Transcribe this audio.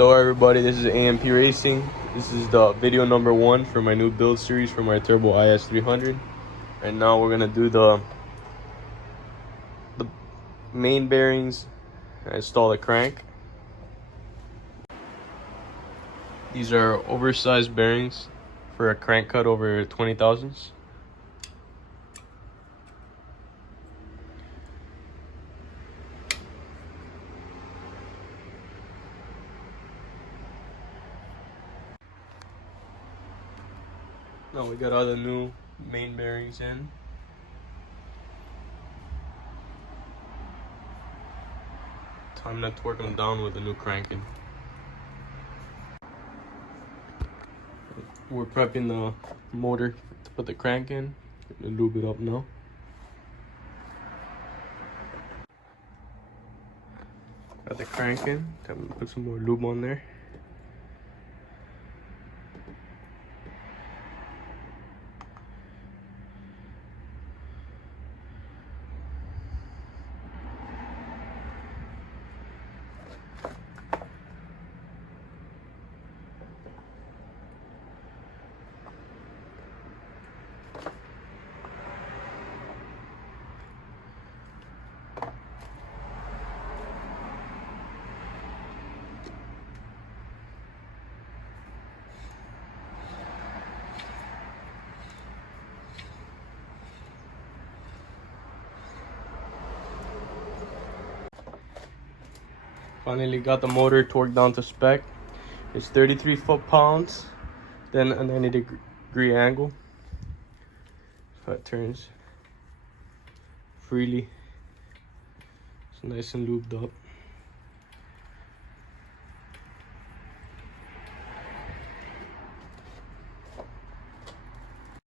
Hello everybody, this is AMP Racing. This is the video number 1 for my new build series for my turbo is300. And now we're gonna do the main bearings and install the crank. These are oversized bearings for a crank cut over 20 thousandths. Now we got all the new main bearings in. Time to torque them down with the new cranking. We're prepping the motor to put the crank in. Gonna lube it up now. Got the crank in. Time to put some more lube on there. Finally got the motor torqued down to spec. It's 33 foot-pounds, then a 90-degree angle. So it turns freely. It's nice and lubed up.